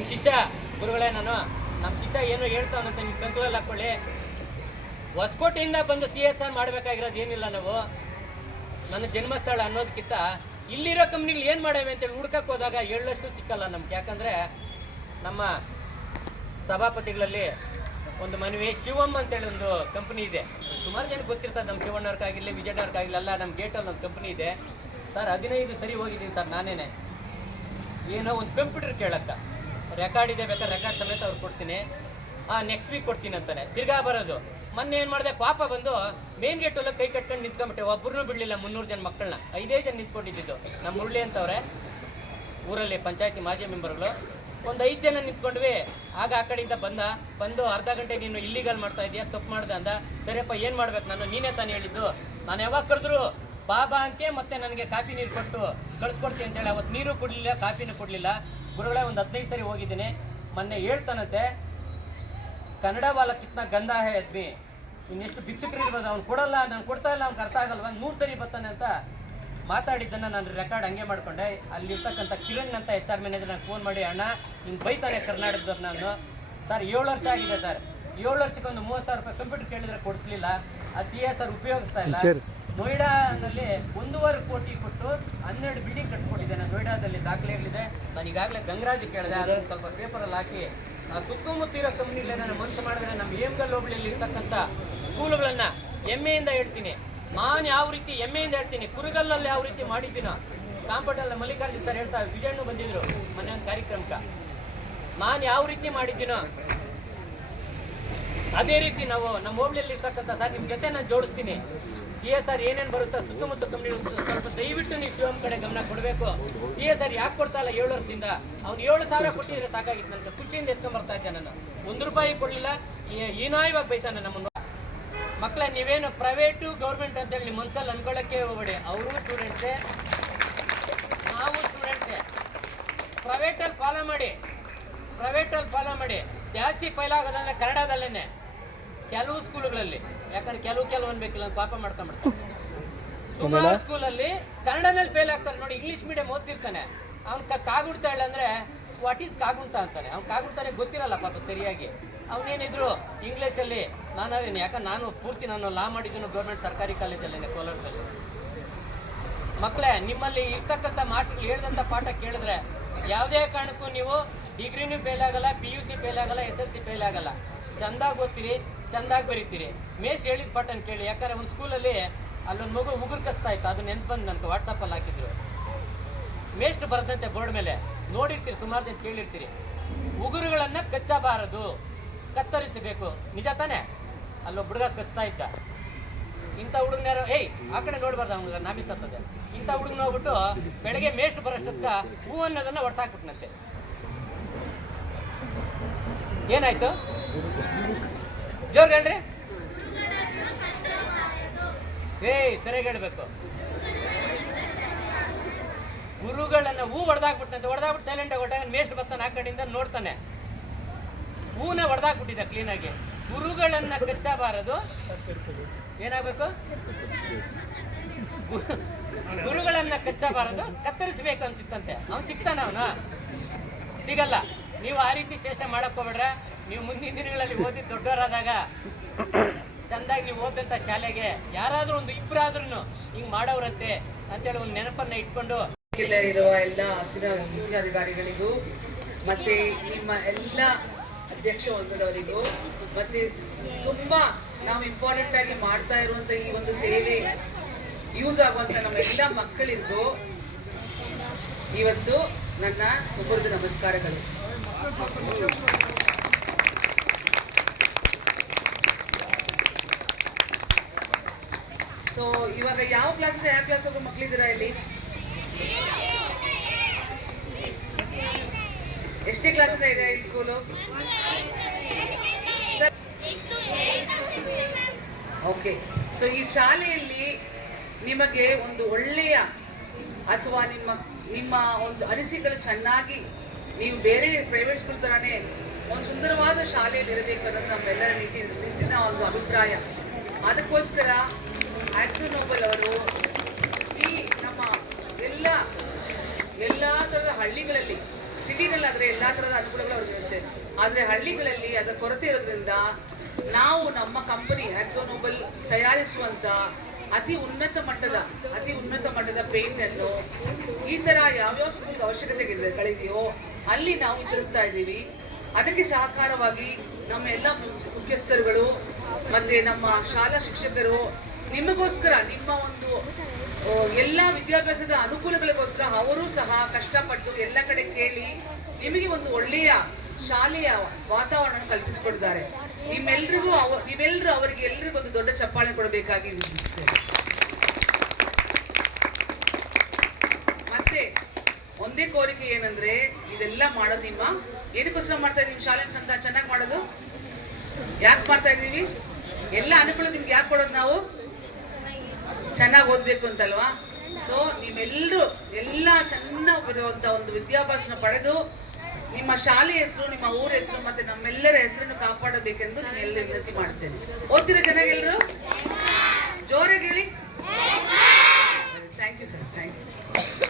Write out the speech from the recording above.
ನಿಮ್ಮ ಶಿಷ್ಯ, ಗುರುಗಳೇ, ನಾನು ನಮ್ಮ ಶಿಷ್ಯ ಏನು ಹೇಳ್ತಾವಂತ ನಿಮ್ಮ ಕಂಟ್ರೋಲ್ ಹಾಕೊಳ್ಳಿ. ಹೊಸಕೋಟೆಯಿಂದ ಬಂದು ಸಿ ಎಸ್ ಆರ್ ಮಾಡಬೇಕಾಗಿರೋದು ಏನಿಲ್ಲ ನಾವು. ನನ್ನ ಜನ್ಮಸ್ಥಳ ಅನ್ನೋದಕ್ಕಿಂತ ಇಲ್ಲಿರೋ ಕಂಪ್ನಿಗಳು ಏನು ಮಾಡೇವೆ ಅಂತೇಳಿ ಹುಡ್ಕಕ್ಕೆ ಹೋದಾಗ ಹೇಳಷ್ಟು ಸಿಕ್ಕಲ್ಲ ನಮ್ಗೆ. ಯಾಕಂದರೆ ನಮ್ಮ ಸಭಾಪತಿಗಳಲ್ಲಿ ಒಂದು ಮನವಿ, ಶಿವಮ್ ಅಂತೇಳಿ ಒಂದು ಕಂಪ್ನಿ ಇದೆ. ಸುಮಾರು ಜನಕ್ಕೆ ಗೊತ್ತಿರ್ತದೆ ನಮ್ಮ ಶಿವಣ್ಣವ್ರಿಗಾಗಿರಲಿ ಎಲ್ಲ ನಮ್ಮ ಗೇಟಲ್ಲಿ ಒಂದು ಕಂಪ್ನಿ ಇದೆ. ಸರ್, ಹದಿನೈದು ಸರಿ ಹೋಗಿದ್ದೀನಿ ಸರ್, ನಾನೇನೆ. ಏನೋ ಒಂದು ಕಂಪ್ಯೂಟರ್ ಕೇಳಕ್ಕ. ರೆಕಾರ್ಡ್ ಇದೆ ಬೇಕಾದ್ರೆ ರೆಕಾರ್ಡ್ ಸಮೇತ ಅವ್ರು ಕೊಡ್ತೀನಿ. ಹಾಂ ನೆಕ್ಸ್ಟ್ ವೀಕ್ ಕೊಡ್ತೀನಿ ಅಂತಾನೆ. ತಿರ್ಗಾ ಬರೋದು. ಮೊನ್ನೆ ಏನು ಮಾಡಿದೆ, ಪಾಪ ಬಂದು ಮೇನ್ ಗೇಟ್ ಕೈ ಕಟ್ಕೊಂಡು ನಿಂತ್ಕೊಂಡ್ಬಿಟ್ಟೆ. ಒಬ್ಬರನ್ನೂ ಬಿಡಲಿಲ್ಲ, ಮುನ್ನೂರು ಜನ ಮಕ್ಕಳನ್ನ. ಐದೇ ಜನ ನಿಂತ್ಕೊಂಡಿದ್ದು ನಮ್ಮ ಮುರಳಿ ಅಂತವ್ರೆ, ಊರಲ್ಲಿ ಪಂಚಾಯತಿ ಮಾಜಿ ಮೆಂಬರ್ಗಳು ಒಂದು ಐದು ಜನ ನಿಂತ್ಕೊಂಡ್ವಿ. ಆಗ ಆ ಕಡೆಯಿಂದ ಬಂದ, ಬಂದು ಅರ್ಧ ಗಂಟೆ ನೀನು ಇಲ್ಲಿಗಲ್ ಮಾಡ್ತಾ ಇದೀಯಾ, ತಪ್ಪು ಮಾಡ್ದೆ ಅಂದ. ಸರಿಯಪ್ಪ, ಏನು ಮಾಡ್ಬೇಕು ನಾನು? ನೀನೇ ತಾನೇ ಹೇಳಿದ್ದು. ನಾನು ಯಾವಾಗ ಕರೆದ್ರು? ಬಾಬಾ ಅಂತೆ ಮತ್ತೆ ನನಗೆ ಕಾಫಿ ನೀರು ಕೊಟ್ಟು ಕಳಿಸ್ಕೊಡ್ತೀನಿ ಅಂತೇಳಿ ಅವತ್ತು ನೀರು ಕೊಡಲಿಲ್ಲ, ಕಾಫಿನೂ ಕೊಡಲಿಲ್ಲ. ಗುರುಗಳೇ, ಒಂದು ಹದಿನೈದು ಸರಿ ಹೋಗಿದ್ದೀನಿ. ಮೊನ್ನೆ ಹೇಳ್ತಾನಂತೆ, ಕನ್ನಡ ಬಾಲ ಕಿತ್ನ ಗಂಧ ಹೇ ಇನ್ನೆಷ್ಟು ಭಿಕ್ಷಕರು ಇರ್ಬೋದು, ಅವ್ನು ಕೊಡಲ್ಲ, ನಾನು ಕೊಡ್ತಾ ಇಲ್ಲ, ಅವ್ನಿಗೆ ಅರ್ಥ ಆಗಲ್ವ? ನೂರು ಸರಿ ಬರ್ತಾನೆ ಅಂತ ಮಾತಾಡಿದ್ದನ್ನು ನಾನು ರೆಕಾರ್ಡ್ ಹಂಗೆ ಮಾಡ್ಕೊಂಡೆ. ಅಲ್ಲಿರ್ತಕ್ಕಂಥ ಕಿರಣ್ ಅಂತ ಎಚ್ ಆರ್ ಮ್ಯಾನೇಜರ್ ನಾನು ಫೋನ್ ಮಾಡಿ, ಅಣ್ಣ, ಹಿಂಗೆ ಬೈತಾನೆ ಕರ್ನಾಟಕದವ್ರು ನಾನು. ಸರ್, ಏಳು ವರ್ಷ ಆಗಿದೆ ಸರ್. ಏಳು ವರ್ಷಕ್ಕೆ ಒಂದು ಮೂವತ್ತು ಸಾವಿರ ರೂಪಾಯಿ ಕಂಪ್ಯೂಟರ್ ಕೇಳಿದ್ರೆ ಕೊಡಿಸ್ಲಿಲ್ಲ. ಆ ಸಿ ಎ ಸರ್ ಉಪಯೋಗಿಸ್ತಾ ಇಲ್ಲ. ನೋಯ್ಡಾನಲ್ಲಿ ಒಂದೂವರೆ ಕೋಟಿ ಕೊಟ್ಟು ಹನ್ನೆರಡು ಬಿಲ್ಡಿಂಗ್ ಕಟ್ಸ್ಕೊಟ್ಟಿದ್ದೇನೆ ನೋಯ್ಡಾದಲ್ಲಿ ದಾಖಲೆಗಳಿದೆ ನಾನು ಈಗಾಗಲೇ ಗಂಗರಾಜ್ ಕೇಳಿದೆ. ಅದನ್ನು ಸ್ವಲ್ಪ ಪೇಪರಲ್ಲಿ ಹಾಕಿ. ಸುತ್ತಮುತ್ತ ಇರೋ ಕಂಪ್ನಿಗಳೇ ನಾನು ಮನಸ್ಸು ಮಾಡಿದ್ರೆ ನಮ್ಮ ಹೇಮಗಲ್ ಹೋಬಳಿಯಲ್ಲಿ ಇರ್ತಕ್ಕಂಥ ಸ್ಕೂಲುಗಳನ್ನು ಹೆಮ್ಮೆಯಿಂದ ಹೇಳ್ತೀನಿ. ನಾನು ಯಾವ ರೀತಿ ಹೆಮ್ಮೆಯಿಂದ ಹೇಳ್ತೀನಿ? ಕುರುಗಲ್ಲಲ್ಲಿ ಯಾವ ರೀತಿ ಮಾಡಿದ್ದೀನೋ? ಕಾಂಪೌಂಡಲ್ಲಿ ಮಲ್ಲಿಕಾರ್ಜುನ್ ಸರ್ ಹೇಳ್ತಾ ವಿಜಯಣ್ಣು ಬಂದಿದ್ರು ಮೊನ್ನೆ ಒಂದು ಕಾರ್ಯಕ್ರಮಕ್ಕೆ. ನಾನು ಯಾವ ರೀತಿ ಮಾಡಿದ್ದೀನೋ? ಅದೇ ರೀತಿ ನಾವು ನಮ್ಮ ಹೋಬಳಿಯಲ್ಲಿ ಇರ್ತಕ್ಕಂಥ ಸರ್ ನಿಮ್ಮ ಜೊತೆ ನಾನು ಜೋಡಿಸ್ತೀನಿ. ಸಿ ಎಸ್ ಆರ್ ಏನೇನು ಬರುತ್ತೋ ಸುತ್ತಮುತ್ತ ಕಂಪ್ನಿಗಳು ಸ್ವಲ್ಪ ದಯವಿಟ್ಟು ನೀವು ಶಿವಮ್ ಕಡೆ ಗಮನ ಕೊಡಬೇಕು. ಸಿ ಎಸ್ ಆರ್ ಯಾಕೆ ಕೊಡ್ತಾ ಇಲ್ಲ ಏಳು ವರ್ಷದಿಂದ? ಅವ್ನು ಏಳು ಸಾವಿರ ಕೊಟ್ಟಿದ್ರೆ ಸಾಕಾಗಿತ್ತು ನನಗೆ. ಖುಷಿಯಿಂದ ಎತ್ಕೊಂಡ್ ಬರ್ತಾ ಇದ್ದೆ ನಾನು. ಒಂದು ರೂಪಾಯಿ ಕೊಡಲಿಲ್ಲ. ಹೀನಾಯವಾಗಿ ಬೈತಾನೆ ನಮ್ಮನ್ನು ಮಕ್ಕಳ ನೀವೇನು ಪ್ರೈವೇಟು ಗೌರ್ಮೆಂಟ್ ಅಂತೇಳಿ ನಿಮ್ಮ ಮನ್ಸಲ್ಲಿ ಅನ್ಕೊಳ್ಳೋಕ್ಕೆ ಹೋಗಬೇಡಿ. ಅವರು ಸ್ಟೂಡೆಂಟ್ಸೇ ನಾವು ಸ್ಟೂಡೆಂಟ್ಸೇ ಪ್ರೈವೇಟಲ್ಲಿ ಫಾಲೋ ಮಾಡಿ. ಪ್ರೈವೇಟಲ್ಲಿ ಫಾಲೋ ಮಾಡಿ. ಜಾಸ್ತಿ ಫೈಲ್ ಆಗೋದಂದ್ರೆ ಕನ್ನಡದಲ್ಲೇ ಕೆಲವು ಸ್ಕೂಲ್ಗಳಲ್ಲಿ. ಯಾಕಂದ್ರೆ ಕೆಲವು ಕೆಲವು ಬೇಕಿಲ್ಲ ಅಂತ ಪಾಪ ಮಾಡ್ಕೊಂಡ್ಬಿಡ್ತಾರೆ. ಸುಮಾರು ಸ್ಕೂಲಲ್ಲಿ ಕನ್ನಡನಲ್ಲಿ ಫೇಲ್ ಆಗ್ತಾರೆ ನೋಡಿ ಇಂಗ್ಲಿಷ್ ಮೀಡಿಯಂ ಓದ್ತಿರ್ತಾನೆ ಅವ್ನು ಕಾಗುಡ್ತಾ ಇಲ್ಲ ಅಂದ್ರೆ ವಾಟ್ ಈಸ್ ಕಾಗುಂತ ಅಂತಾನೆ. ಅವ್ನು ಕಾಗುಡ್ತಾನೆ ಗೊತ್ತಿರಲ್ಲ ಪಾಪ ಸರಿಯಾಗಿ. ಅವನೇನಿದ್ರು ಇಂಗ್ಲೀಷಲ್ಲಿ ನಾನು ಅದೇನು ಯಾಕಂದ್ರೆ ನಾನು ಪೂರ್ತಿ ನಾನು ಲಾ ಮಾಡಿದ್ದೀನಿ ಗೌರ್ಮೆಂಟ್ ಸರ್ಕಾರಿ ಕಾಲೇಜಲ್ಲಿ ಕೋಲಾರದಲ್ಲಿ. ಮಕ್ಕಳೇ ನಿಮ್ಮಲ್ಲಿ ಇರ್ತಕ್ಕಂಥ ಮಾಸ್ಟರ್ಗಳು ಹೇಳಿದಂಥ ಪಾಠ ಕೇಳಿದ್ರೆ ಯಾವುದೇ ಕಾರಣಕ್ಕೂ ನೀವು ಡಿಗ್ರಿನೂ ಫೇಲ್ ಆಗಲ್ಲ ಪಿ ಯು ಸಿ ಫೇಲ್ ಆಗಲ್ಲ ಎಸ್ ಎಲ್ ಸಿ ಫೇಲ್ ಆಗಲ್ಲ. ಚಂದಾಗಿ ಓದ್ತೀರಿ, ಚಂದಾಗಿ ಬರೀತೀರಿ. ಮೇಸ್ ಹೇಳಿದ ಪಟ್ಟನ್ ಕೇಳಿ, ಯಾಕಂದ್ರೆ ಒಂದು ಸ್ಕೂಲಲ್ಲಿ ಅಲ್ಲೊಂದು ಮಗು ಉಗುರು ಕಸ್ತಾ ಇತ್ತು, ಅದು ನೆನ್ಪು ಬಂದು ನನಗೆ ವಾಟ್ಸಪ್ಪಲ್ಲಿ ಹಾಕಿದ್ರು. ಮೇಸ್ಟ್ ಬರದಂತೆ ಬೋರ್ಡ್ ಮೇಲೆ ನೋಡಿರ್ತೀರಿ, ಸುಮಾರು ಜನ ಕೇಳಿರ್ತೀರಿ. ಉಗುರುಗಳನ್ನು ಕಚ್ಚಬಾರದು, ಕತ್ತರಿಸಬೇಕು. ನಿಜ ತಾನೇ? ಅಲ್ಲೊಬ್ಬ ಹುಡುಗ ಕಚ್ತಾ ಇದ್ದ. ಇಂಥ ಹುಡುಗನ್ಯಾರು ಏಯ್, ಆ ಕಡೆ ನೋಡ್ಬಾರ್ದು ಅವ್ನಿಗೆ ನಾಮಿಸ್ತದೆ ಇಂಥ ಹುಡುಗ ನೋಡ್ಬಿಟ್ಟು ಬೆಳಗ್ಗೆ ಮೇಸ್ಟ್ ಬರೋಷ್ಟಕ್ಕ ಹೂ ಅನ್ನೋದನ್ನ ಹೊಡ್ಸಾಕ್ಬಿಟ್ನಂತೆ ಏನಾಯ್ತು? ಜೋರ್ ಹೇಳ್ರಿ. ಏಯ್ ಸರಿಯಾಗಿ ಹೇಳ್ಬೇಕು. ಗುರುಗಳನ್ನ ಹೂ ಹೊಡೆದಾಕ್ಬಿಟ್ಟಂತೆ ಹೊಡೆದಾಕ್ಬಿಟ್ಟು ಸೈಲೆಂಟ್ ಆಗಿ ಹೊಟ್ಟಾಗ ಮೇಸ್ಟ್ ಬರ್ತಾನೆ ಆ ಕಡೆಯಿಂದ ನೋಡ್ತಾನೆ. ಹೂನ ಹೊಡೆದಾಕ್ಬಿಟ್ಟಿದ್ದ ಕ್ಲೀನಾಗಿ ಗುರುಗಳನ್ನ ಕಚ್ಚಬಾರದು. ಏನಾಗಬೇಕು? ಗುರುಗಳನ್ನ ಕಚ್ಚಬಾರದು. ಕತ್ತರಿಸ್ಬೇಕು ಅಂತಿತ್ತಂತೆ ಅವ್ನು ಸಿಗ್ತಾನ ಅವನು. ಸಿಗಲ್ಲ. ನೀವು ಆ ರೀತಿ ಚೇಷ್ಟೆ ಮಾಡಕ್ ನೀವು ಮುಂದಿನ ದಿನಗಳಲ್ಲಿ ಓದಿ ದೊಡ್ಡವರಾದಾಗ ಚಂದಾಗಿ ನೀವು ಓದಂತ ಶಾಲೆಗೆ ಯಾರಾದ್ರೂ ಒಂದು ಇಬ್ಬರಾದ್ರೂ ಹಿಂಗ್ ಮಾಡೋರಂತೆ ಅಂತೇಳಿ ಒಂದು ನೆನಪನ್ನ ಇಟ್ಕೊಂಡು. ಇರುವ ಎಲ್ಲ ಹಸಿರ ಮುಖ್ಯಾಧಿಕಾರಿಗಳಿಗೂ ಮತ್ತೆ ನಿಮ್ಮ ಎಲ್ಲ ಅಧ್ಯಕ್ಷ ವರ್ಗದವರಿಗೂ ಮತ್ತೆ ತುಂಬಾ ನಾವು ಇಂಪಾರ್ಟೆಂಟ್ ಆಗಿ ಮಾಡ್ತಾ ಇರುವಂತ ಈ ಒಂದು ಸೇವೆ ಯೂಸ್ ಆಗುವಂತ ನಮ್ಮ ಎಲ್ಲ ಮಕ್ಕಳಿಗೂ ಇವತ್ತು ನನ್ನ ತುಂಬರದ ನಮಸ್ಕಾರಗಳು. ಸೊ ಇವಾಗ ಯಾವ ಕ್ಲಾಸ್ ಕ್ಲಾಸಿಂದ ಯಾವ ಕ್ಲಾಸ್ ಒಬ್ಬರು ಮಕ್ಕಳಿದ್ದೀರಾ ಇಲ್ಲಿ? ಎಷ್ಟೇ ಕ್ಲಾಸಿಂದ ಇದೆ ಈ ಸ್ಕೂಲು ಓಕೆ ಸೊ ಈ ಶಾಲೆಯಲ್ಲಿ ನಿಮಗೆ ಒಂದು ಒಳ್ಳೆಯ ಅಥವಾ ನಿಮ್ಮ ನಿಮ್ಮ ಒಂದು ಅನಿಸಿಕೆಗಳು ಚೆನ್ನಾಗಿ ನೀವು ಬೇರೆ ಪ್ರೈವೇಟ್ ಸ್ಕೂಲ್ ಥರನೇ ಒಂದು ಸುಂದರವಾದ ಶಾಲೆಯಲ್ಲಿ ಇರಬೇಕು ಅನ್ನೋದು ನಮ್ಮೆಲ್ಲರ ನಿಟ್ಟಿನ ನಿಟ್ಟಿನ ಒಂದು ಅಭಿಪ್ರಾಯ. ಅದಕ್ಕೋಸ್ಕರ ಆಕ್ಸು ನೋಬಲ್ ಅವರು ಈ ನಮ್ಮ ಎಲ್ಲ ಎಲ್ಲ ಥರದ ಹಳ್ಳಿಗಳಲ್ಲಿ ಸಿಟಿನಲ್ಲಾದರೆ ಎಲ್ಲ ಥರದ ಅನುಕೂಲಗಳು ಅವ್ರಿಗೆ ಇರುತ್ತೆ. ಆದರೆ ಹಳ್ಳಿಗಳಲ್ಲಿ ಅದರ ಕೊರತೆ ಇರೋದ್ರಿಂದ ನಾವು ನಮ್ಮ ಕಂಪನಿ ಆಕ್ಸೋನೋಬಲ್ ತಯಾರಿಸುವಂಥ ಅತಿ ಉನ್ನತ ಮಟ್ಟದ, ಅತಿ ಉನ್ನತ ಮಟ್ಟದ ಪೇಂಟನ್ನು ಈ ಥರ ಯಾವ್ಯಾವ ಸ್ಕೂಲ್ಗೆ ಅವಶ್ಯಕತೆ ಗಳಿದೆಯೋ ಅಲ್ಲಿ ನಾವು ವಿತರಿಸ್ತಾ ಇದ್ದೀವಿ. ಅದಕ್ಕೆ ಸಹಕಾರವಾಗಿ ನಮ್ಮ ಎಲ್ಲ ಮುಖ್ಯಸ್ಥರುಗಳು ಮತ್ತೆ ನಮ್ಮ ಶಾಲಾ ಶಿಕ್ಷಕರು, ನಿಮಗೋಸ್ಕರ ನಿಮ್ಮ ಒಂದು ಎಲ್ಲ ವಿದ್ಯಾಭ್ಯಾಸದ ಅನುಕೂಲಗಳಿಗೋಸ್ಕರ ಅವರು ಸಹ ಕಷ್ಟಪಟ್ಟು ಎಲ್ಲ ಕಡೆ ಕೇಳಿ ನಿಮಗೆ ಒಂದು ಒಳ್ಳೆಯ ಶಾಲೆಯ ವಾತಾವರಣ ಕಲ್ಪಿಸಿಕೊಡ್ತಾರೆ ನಿಮ್ಮೆಲ್ರಿಗೂ ಅವ ನೀವೆಲ್ಲರೂ ಅವರಿಗೆ ಎಲ್ರಿಗೂ ಒಂದು ದೊಡ್ಡ ಚಪ್ಪಾಳೆ ಕೊಡಬೇಕಾಗಿ ವಿಧಿಸ್ತೇನೆ ಒಂದೇ ಕೋರಿಕೆ ಏನಂದ್ರೆ ಇದೆಲ್ಲ ಮಾಡೋದು ನಿಮ್ಮ. ಏನಕ್ಕೋಸ್ಕರ ಮಾಡ್ತಾ ಇದೀವಿ ಶಾಲೆನ್ ಅಂತ ಚೆನ್ನಾಗಿ ಮಾಡೋದು? ಯಾಕೆ ಮಾಡ್ತಾ ಇದೀವಿ ಎಲ್ಲ ಅನುಕೂಲ ನಿಮ್ಗೆ ಯಾಕೆ ಕೊಡೋದು ನಾವು? ಚೆನ್ನಾಗಿ ಓದ್ಬೇಕು ಅಂತಲ್ವಾ? ಸೊ ನಿಮ್ಮೆಲ್ಲರೂ ಎಲ್ಲ ಚೆನ್ನಾಗಿ ಚೆನ್ನಾಗಿರುವಂತ ಒಂದು ವಿದ್ಯಾಭ್ಯಾಸನ ಪಡೆದು ನಿಮ್ಮ ಶಾಲೆ ಹೆಸರು ನಿಮ್ಮ ಊರ ಹೆಸರು ಮತ್ತೆ ನಮ್ಮೆಲ್ಲರ ಹೆಸರನ್ನು ಕಾಪಾಡಬೇಕೆಂದು ನಿಮ್ಮೆಲ್ಲರೂ ವಿನಂತಿ ಮಾಡ್ತೇನೆ. ಓದ್ತೀರಾ ಚೆನ್ನಾಗೆಲ್ಲರೂ ಜೋರಾಗಿ ಹೇಳಿ. Thank you sir thank you